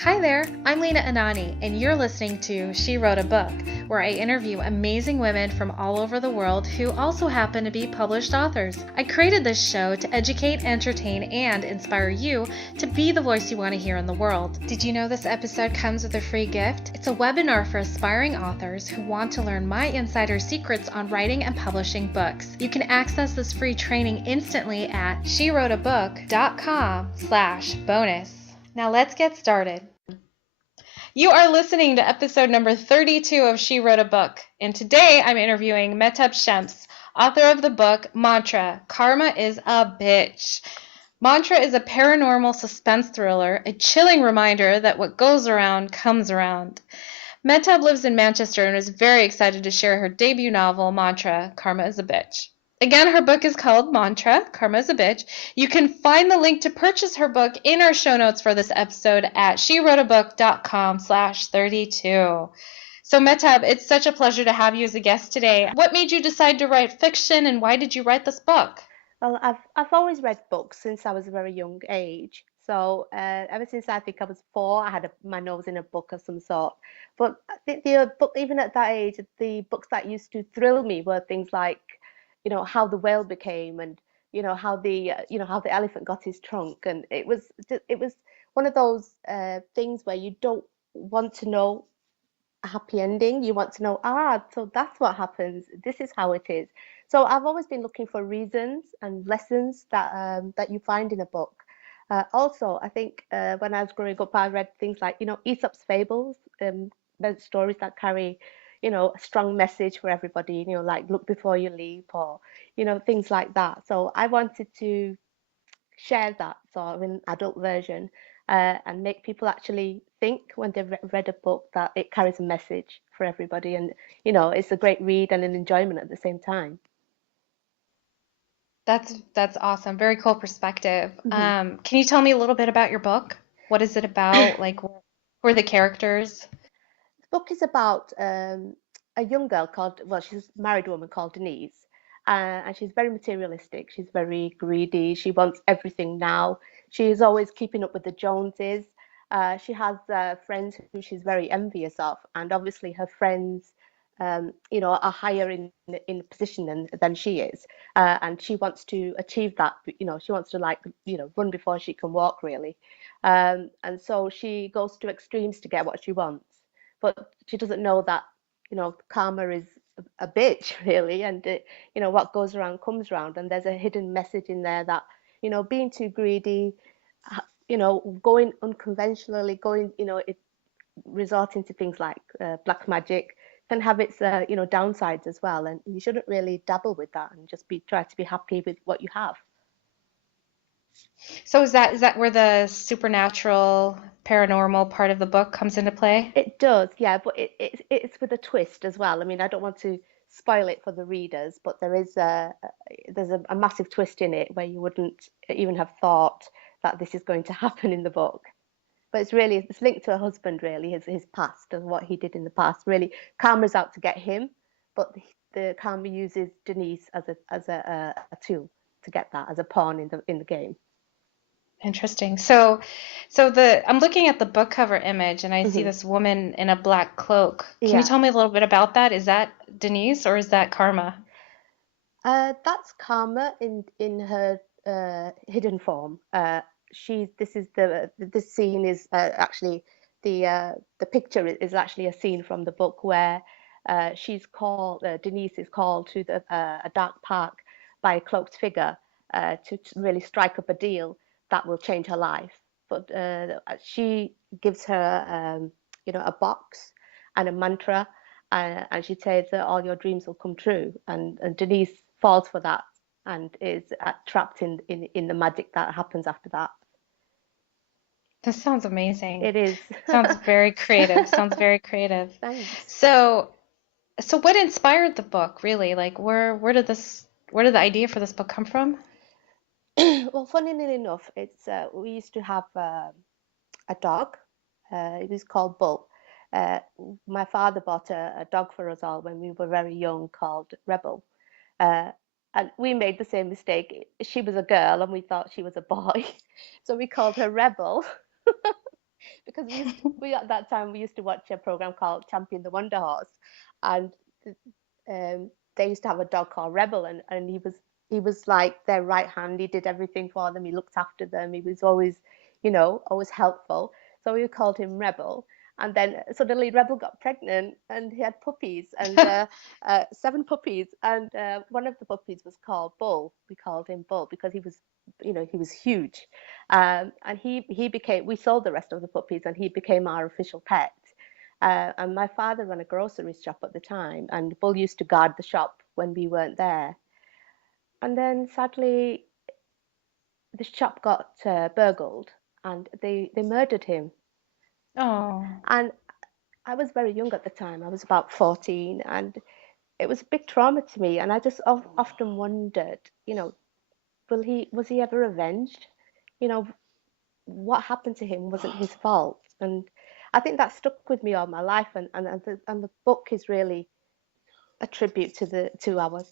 Hi there, I'm Lena Anani, and you're listening to She Wrote a Book, where I interview amazing women from all over the world who also happen to be published authors. I created this show to educate, entertain, and inspire you to be the voice you want to hear in the world. Did you know this episode comes with a free gift? It's a webinar for aspiring authors who want to learn my insider secrets on writing and publishing books. You can access this free training instantly at SheWroteABook.com/bonus. Now let's get started. You are listening to episode number 32 of She Wrote a Book, and today I'm interviewing Mehtab Shems, author of the book Mantra, Karma is a Bitch. Mantra is a paranormal suspense thriller, a chilling reminder that what goes around comes around. Mehtab lives in Manchester and is very excited to share her debut novel, Mantra, Karma is a Bitch. Again, her book is called Mantra, Karma is a Bitch. You can find the link to purchase her book in our show notes for this episode at SheWroteABook.com/32. So Mehtab, it's such a pleasure to have you as a guest today. What made you decide to write fiction and why did you write this book? Well, I've always read books since I was a very young age. So ever since I think I was four, I had my nose in a book of some sort. But I think the book, even at that age, the books that used to thrill me were things like, how the whale became, and how the elephant got his trunk, and it was one of those things where you don't want to know a happy ending. You want to know, so that's what happens. This is how it is. So I've always been looking for reasons and lessons that you find in a book. Also, I think when I was growing up, I read things like, Aesop's fables, those stories that carry, a strong message for everybody, like look before you leap, or, things like that. So I wanted to share that sort of an adult version, and make people actually think when they've read a book that it carries a message for everybody, and it's a great read and an enjoyment at the same time. That's awesome. Very cool perspective. Mhm. Can you tell me a little bit about your book? What is it about? Like, who are the characters? The book is about a young girl called, well, she's a married woman called Denise, and she's very materialistic. She's very greedy. She wants everything now. She is always keeping up with the Joneses. She has friends who she's very envious of, and obviously her friends, are higher in position than she is, and she wants to achieve that. She wants to, like, run before she can walk, really. And so she goes to extremes to get what she wants, but she doesn't know that karma is a bitch, really, and what goes around comes around, and there's a hidden message in there that being too greedy, going unconventionally, going it resorting to things like black magic can have its downsides as well, and you shouldn't really dabble with that, and just be try to be happy with what you have. So is that where the supernatural, paranormal part of the book comes into play? It does, yeah, but it's with a twist as well. I mean, I don't want to spoil it for the readers, but there's a massive twist in it where you wouldn't even have thought that this is going to happen in the book. But it's linked to her husband, really, his past and what he did in the past. Really, karma's out to get him, but the karma uses Denise as a tool to get that, as a pawn in the game. Interesting. So I'm looking at the book cover image and I see Hmm. this woman in a black cloak. Can you Yeah. tell me a little bit about that? Is that Denise or is that Karma? That's Karma in her hidden form. She's this is this scene is actually the picture is actually a scene from the book where Denise is called to a dark park by a cloaked figure to really strike up a deal that will change her life. But she gives her a box and a mantra, and she says that all your dreams will come true. And Denise falls for that and is trapped in the magic that happens after that. This sounds amazing. It is. Sounds very creative. Sounds very creative. Thanks. So, so what inspired the book, really? Like where did the idea for this book come from? Well, funnily enough, it's we used to have a dog. It was called Bull. Uh, my father bought a dog for us all when we were very young called Rebel. Uh, and we made the same mistake. She was a girl and we thought she was a boy. So we called her Rebel. because we at that time we used to watch a program called Champion the Wonder Horse, and they used to have a dog called Rebel, and he was like their right hand. He did everything for them. He looked after them. He was always, always helpful. So we called him Rebel. And then suddenly Rebel got pregnant and he had puppies and 7 puppies. And one of the puppies was called Bull. We called him Bull because he was huge. And we sold the rest of the puppies and he became our official pet. And my father ran a grocery shop at the time, and Bull used to guard the shop when we weren't there. And then sadly, the shop got burgled, and they murdered him. Oh, And I was very young at the time. I was about 14, and it was a big trauma to me. And I just often wondered, was he ever avenged? You know, what happened to him wasn't his fault. And I think that stuck with me all my life. And the book is really a tribute to our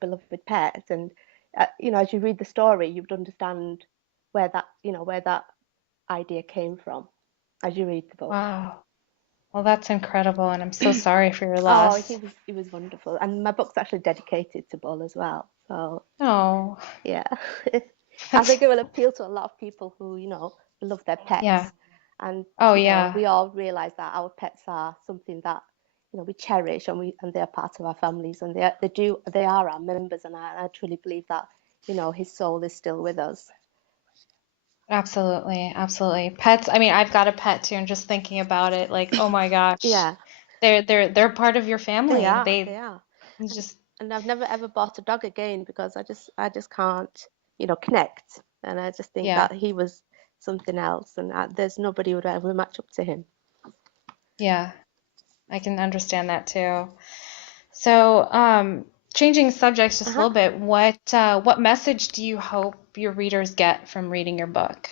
beloved pet. And as you read the story, you would understand where that idea came from as you read the book. wow. Well, that's incredible, and I'm so sorry for your Oh, loss. he was wonderful, and my book's actually dedicated to Bull as well. So Oh, yeah, I that's, think it will appeal to a lot of people who love their yeah. pets, and Oh, yeah. we all realize that our pets are something that we cherish, and they're part of our families, and they are our members, and I truly believe that his soul is still with us. Absolutely, absolutely. Pets, I mean, I've got a pet too, and just thinking about it, like, oh my gosh, Yeah, they're part of your they family. are, they are. It's and just, and I've never ever bought a dog again because I just can't connect, and I just think yeah, that he was something else, and there's nobody who would ever match up to him. yeah, I can understand that too. So, changing subjects just a Uh-huh. little bit, what message do you hope your readers get from reading your book?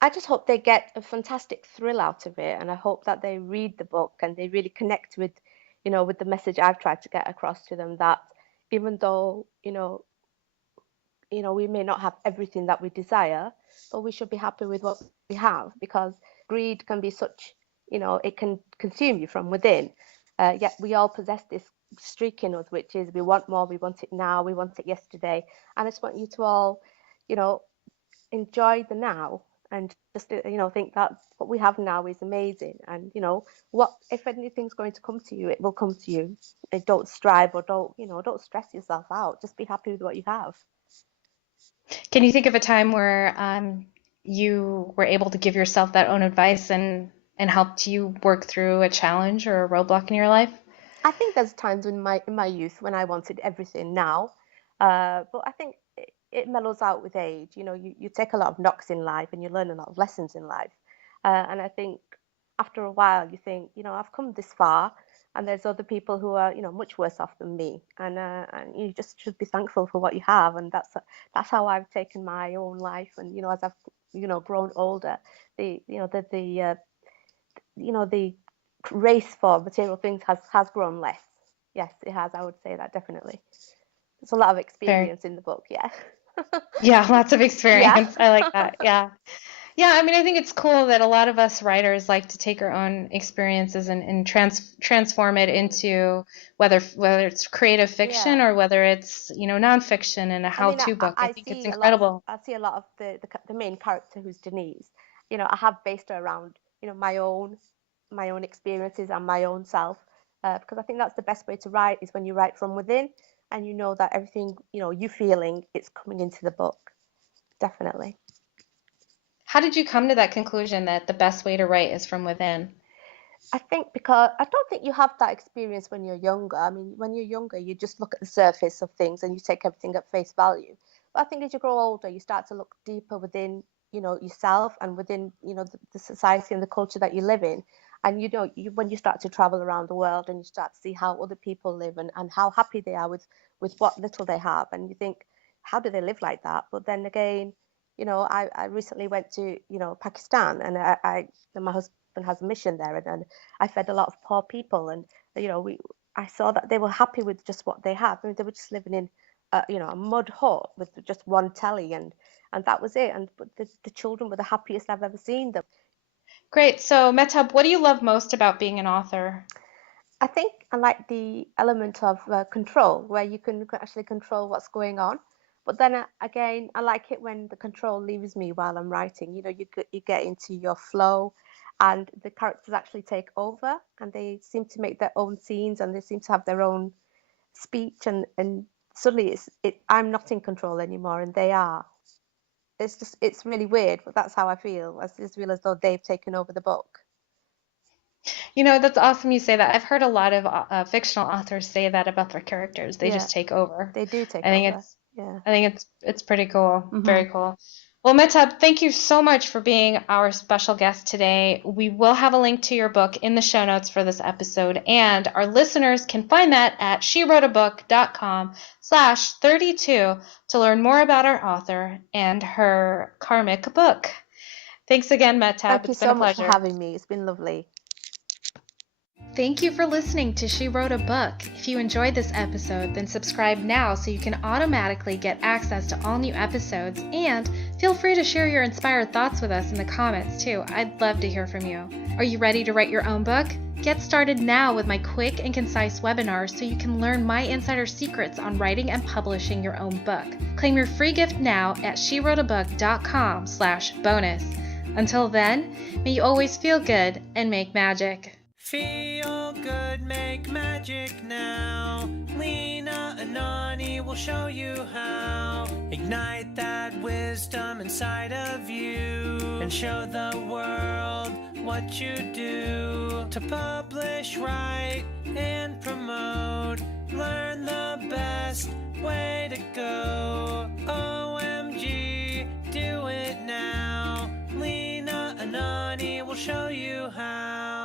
I just hope they get a fantastic thrill out of it, and I hope that they read the book and they really connect with the message I've tried to get across to them, that even though we may not have everything that we desire, but we should be happy with what we have, because greed can be such, it can consume you from within. Yet we all possess this streak in us, which is we want more, we want it now, we want it yesterday. And I just want you to all, you know, enjoy the now, and just think that what we have now is amazing. And what if anything's going to come to you, it will come to you. And don't strive, or don't stress yourself out. Just be happy with what you have. Can you think of a time where you were able to give yourself that own advice and helped you work through a challenge or a roadblock in your life? I think there's times in my youth when I wanted everything now, but I think it mellows out with age. You take a lot of knocks in life and you learn a lot of lessons in life, and I think after a while you think, I've come this far, and there's other people who are much worse off than me, and you just should be thankful for what you have, and that's how I've taken my own life. And as I've grown older, the race for material things has grown less. Yes, it has. I would say that definitely. There's a lot of Very, experience in the book. Yeah. yeah, lots of Yeah. experience. I like that. Yeah. Yeah, I mean, I think it's cool that a lot of us writers like to take our own experiences and transform it into whether it's creative fiction Yeah. or whether it's, nonfiction and a I mean, how-to book. I I think it's see a lot of incredible. the main character, who's Denise. I have based her around my own experiences and my own self, because I think that's the best way to write, is when you write from within, and you know that everything you feeling, it's coming into the book. Definitely. How did you come to that conclusion that the best way to write is from within? I think because I don't think you have that experience when you're younger. I mean, when you're younger, you just look at the surface of things and you take everything at face value. But I think as you grow older, you start to look deeper within, yourself, and within, the society and the culture that you live in. And when you start to travel around the world and you start to see how other people live, and how happy they are with what little they have, and you think, how do they live like that? But then again, I recently went to, Pakistan, and and my husband has a mission there, and I fed a lot of poor people, and we I saw that they were happy with just what they had. I mean, they were just living in a mud hut with just one telly, and that was it. And but the children were the happiest I've ever seen them. Great. So, Mehtab, what do you love most about being an author? I think I like the element of control, where you can actually control what's going on. But then again, I like it when the control leaves me while I'm writing. You get into your flow, and the characters actually take over, and they seem to make their own scenes, and they seem to have their own speech, and suddenly I'm not in control anymore, and they are. It's really weird, but that's how I feel. I just feel as though they've taken over the book. That's awesome you say that. I've heard a lot of fictional authors say that about their characters. They Yeah, just take over. they do I take think over. it's Yeah. I think it's pretty cool. Hmm. Very cool. Well, Mehtab, thank you so much for being our special guest today. We will have a link to your book in the show notes for this episode, and our listeners can find that at SheWroteABook.com/32 to learn more about our author and her karmic book. Thanks again, Mehtab. Thank you It's been a so much for pleasure. having me. It's been lovely. Thank you for listening to She Wrote a Book. If you enjoyed this episode, then subscribe now so you can automatically get access to all new episodes, and feel free to share your inspired thoughts with us in the comments too. I'd love to hear from you. Are you ready to write your own book? Get started now with my quick and concise webinars so you can learn my insider secrets on writing and publishing your own book. Claim your free gift now at SheWroteABook.com/bonus. Until then, may you always feel good and make magic. Feel good, make magic now. Lena, Anani will show you how. Ignite that wisdom inside of you and show the world what you do. To publish, write, and promote. Learn the best way to go. OMG, do it now. Lena, Anani will show you how.